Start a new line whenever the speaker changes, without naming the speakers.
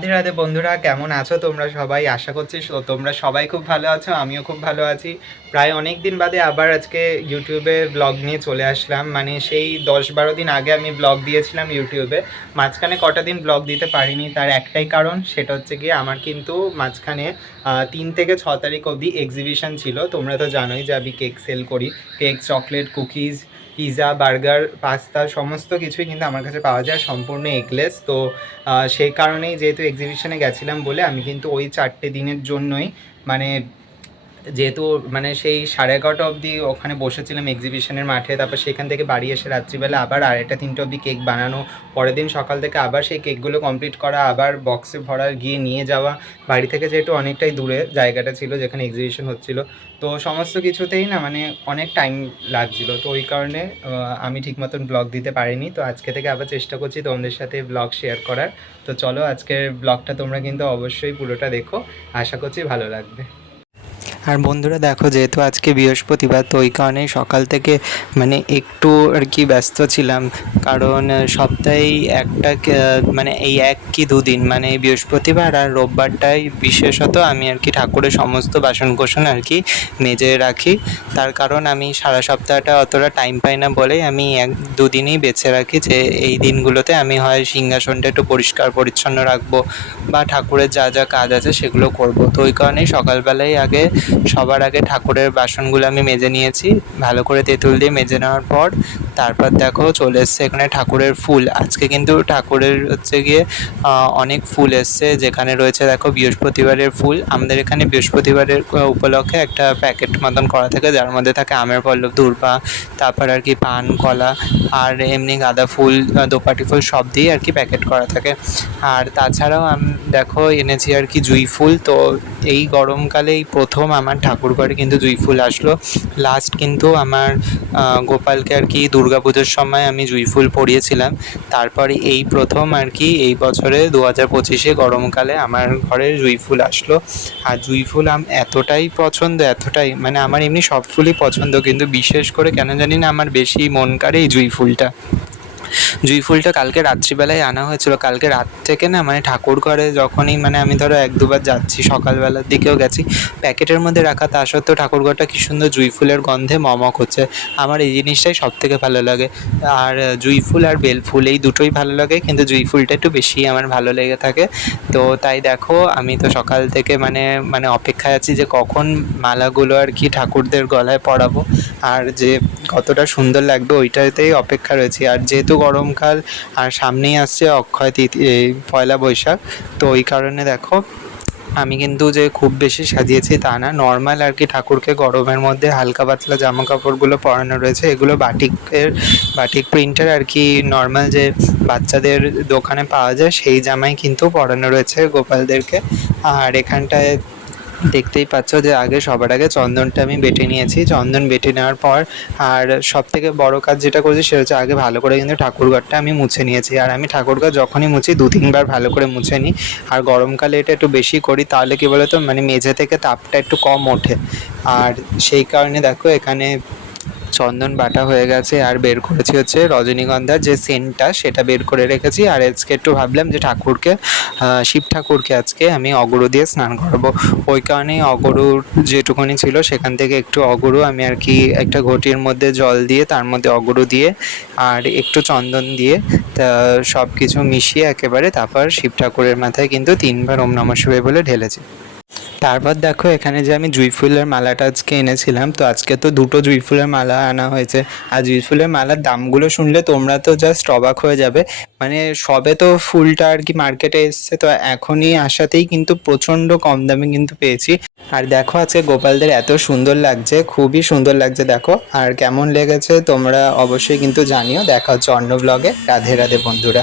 রাধে রাধে বন্ধুরা, কেমন আছো তোমরা সবাই? আশা করছি তোমরা সবাই খুব ভালো আছো, আমিও খুব ভালো আছি। প্রায় অনেক দিন বাদে আবার আজকে ইউটিউবে ব্লগ নিয়ে চলে আসলাম। মানে সেই দশ বারো দিন আগে আমি ব্লগ দিয়েছিলাম ইউটিউবে। মাঝখানে কটা দিন ব্লগ দিতে পারিনি, তার একটাই কারণ, সেটা হচ্ছে গিয়ে আমার কিন্তু মাঝখানে তিন থেকে ছ তারিখ অবধি এক্সিবিশন ছিল। তোমরা তো জানোই যে আমি কেক সেল করি। Cake chocolate cookies pizza burger, pasta সমস্ত কিছুই কিন্তু আমার কাছে পাওয়া যায়, সম্পূর্ণ এগলেস। তো সেই কারণেই যেহেতু এক্সিবিশনে গেছিলাম বলে আমি কিন্তু ওই চারটে দিনের জন্যই মানে যেহেতু মানে সেই সাড়ে এগারোটা অবধি ওখানে বসেছিলাম এক্সিবিশনের মাঠে, তারপর সেখান থেকে বাড়ি এসে রাত্রিবেলা আবার আড়াইটা তিনটে অবধি কেক বানানো, পরের দিন সকাল থেকে আবার সেই কেকগুলো কমপ্লিট করা, আবার বক্সে ভরা, গিয়ে নিয়ে যাওয়া। বাড়ি থেকে যেহেতু অনেকটাই দূরে জায়গাটা ছিল যেখানে এক্সিবিশন হচ্ছিল। তো সমস্ত কিছুতেই না মানে অনেক টাইম লাগছিল। তো ওই কারণে আমি ঠিক মতন ব্লগ দিতে পারিনি। তো আজকে থেকে আবার চেষ্টা করছি তোমাদের সাথে ব্লগ শেয়ার করার। তো চলো আজকের ব্লগটা তোমরা কিন্তু অবশ্যই পুরোটা দেখো। আশা করছি ভালো লাগবে। আর বন্ধুরা দেখো, যেহেতু আজকে বৃহস্পতিবার, তো ওই কারণেই সকাল থেকে মানে একটু আর কি ব্যস্ত ছিলাম। কারণ সপ্তাহেই একটা মানে এই এক কি দুদিন মানে এই বৃহস্পতিবার আর রোববারটাই বিশেষত আমি আর কি ঠাকুরের সমস্ত বাসন কোসন আর কি মেজে রাখি। তার কারণ, আমি সারা সপ্তাহটা অতটা টাইম পাই না বলেই আমি এক দুদিনই বেছে রাখি যে এই দিনগুলোতে আমি হয় সিংহাসনটা একটু পরিষ্কার পরিচ্ছন্ন রাখব বা ঠাকুরের যা যা কাজ আছে সেগুলো করব। তো ওই কারণেই সকালবেলায় আগে সবার আগে ঠাকুরের বাসনগুলো আমি মেজে নিয়েছি। ভালো করে তেঁতুল দিয়ে মেজে নেওয়ার পর তারপর দেখো চলে এসছে এখানে ঠাকুরের ফুল। আজকে কিন্তু ঠাকুরের হচ্ছে গিয়ে অনেক ফুল এসছে। যেখানে রয়েছে দেখো বৃহস্পতিবারের ফুল। আমাদের এখানে বৃহস্পতিবারের উপলক্ষে একটা প্যাকেট মতন করা থাকে। যার মধ্যে থাকে আমের পল্লব, দূর্বা, তারপর আর কি পান, কলা, আর এমনি গাঁদা ফুল দোপাটি ফুল সব দিয়ে আর কি প্যাকেট করা থাকে। আর তাছাড়াও আমি, দেখো এনেছি আর কি জুঁই ফুল। তো এই গরমকালেই প্রথম আমার ঠাকুর ঘরে কিন্তু জুঁই ফুল আসলো। লাস্ট কিন্তু আমার গোপালকে আর কি দুর্গাপুজোর সময় আমি জুঁই ফুল পরিয়েছিলাম। তারপরে এই প্রথম আর কি, এই বছরে দু হাজার পঁচিশে গরমকালে আমার ঘরে জুঁই ফুল আসলো। আর জুঁই ফুল আম, এতটাই পছন্দ, এতটাই মানে আমার এমনি সব ফুলই পছন্দ, কিন্তু বিশেষ করে কেন জানি না আমার বেশি মন কারে এই জুঁই ফুলটা। জুঁই ফুলটা কালকে রাত্রিবেলায় আনা হয়েছিল। কালকে রাত থেকে না মানে ঠাকুর ঘরে যখনই মানে আমি ধরো এক দুবার যাচ্ছি, সকালবেলার দিকেও গেছি, প্যাকেটের মধ্যে রাখা তা সত্ত্বেও ঠাকুর ঘরটা কি সুন্দর জুঁই ফুলের গন্ধে মমক হচ্ছে। আমার এই জিনিসটাই সব থেকে ভালো লাগে। আর জুঁই ফুল আর বেল ফুল এই দুটোই ভালো লাগে, কিন্তু জুঁই ফুলটা একটু বেশি আমার ভালো লেগে থাকে। তো তাই দেখো, আমি তো সকাল থেকে মানে মানে অপেক্ষায় আছি যে কখন মালাগুলো আর কি ঠাকুরদের গলায় পরাবো। আর যে কতটা সুন্দর লাগবে ওইটাতেই অপেক্ষা রয়েছে। আর যেহেতু গরমকাল, আর সামনেই আসছে অক্ষয় এই পয়লা বৈশাখ, তো ওই কারণে দেখো, আমি কিন্তু যে খুব বেশি সাজিয়েছি তা না। নর্মাল আর কি ঠাকুরকে গরমের মধ্যে হালকা পাতলা জামা কাপড়গুলো পরানো রয়েছে। এগুলো বাটিকের বাটিক প্রিন্টের আর কি নর্মাল যে বাচ্চাদের দোকানে পাওয়া যায়, সেই জামাই কিন্তু পরানো রয়েছে গোপালদেরকে। আর এখানটায় দেখতেই পাচ্ছ যে আগে, সবার আগে চন্দনটা আমি বেটে নিয়েছি। চন্দন বেটে নেওয়ার পর আর সব থেকে বড় কাজ যেটা করেছি সেটা হচ্ছে আগে ভালো করে কিন্তু ঠাকুরঘরটা আমি মুছে নিয়েছি। আর আমি ঠাকুরঘর যখনই মুছি, দু তিনবার ভালো করে মুছে নিই। আর গরমকালে এটা একটু বেশি করি, তাহলে কি বলতো? মানে মেঝে থেকে তাপটা একটু কম ওঠে। আর সেই কারণে দেখো এখানে চন্দন বাটা হয়ে গেছে আর বের করেছি হচ্ছে রজনীগন্ধার যে সেন্টটা, সেটা বের করে রেখেছি। আর আজকে একটু ভাবলাম যে ঠাকুরকে শিব ঠাকুরকে আজকে আমি অগরু দিয়ে স্নান করাবো। ওই কারণেই অগরুর যেটুকুনি ছিল সেখান থেকে একটু অগরু আমি আর কি একটা ঘটির মধ্যে জল দিয়ে, তার মধ্যে অগরু দিয়ে আর একটু চন্দন দিয়ে, তা সব কিছু মিশিয়ে একেবারে তারপর শিব ঠাকুরের মাথায় কিন্তু তিনবার ওম নমঃ শিবায় বলে ঢেলেছি। তারপর দেখো, এখানে যে আমি জুঁই ফুলের মালাটা আজকে এনেছিলাম, তো আজকে তো দুটো জুঁই ফুলের মালা আনা হয়েছে। আর জুঁই ফুলের মালার দামগুলো শুনলে তোমরা তো জাস্ট অবাক হয়ে যাবে। মানে সবে তো ফুলটা আর কি মার্কেটে এসছে, তো এখনই আসাতেই কিন্তু প্রচণ্ড কম দামে কিন্তু পেয়েছি। আর দেখো, আজকে গোপালদের এত সুন্দর লাগছে, খুবই সুন্দর লাগছে, দেখো। আর কেমন লেগেছে তোমরা অবশ্যই কিন্তু জানিও। দেখা হচ্ছে অন্য ব্লগে রাধে রাধে, বন্ধুরা।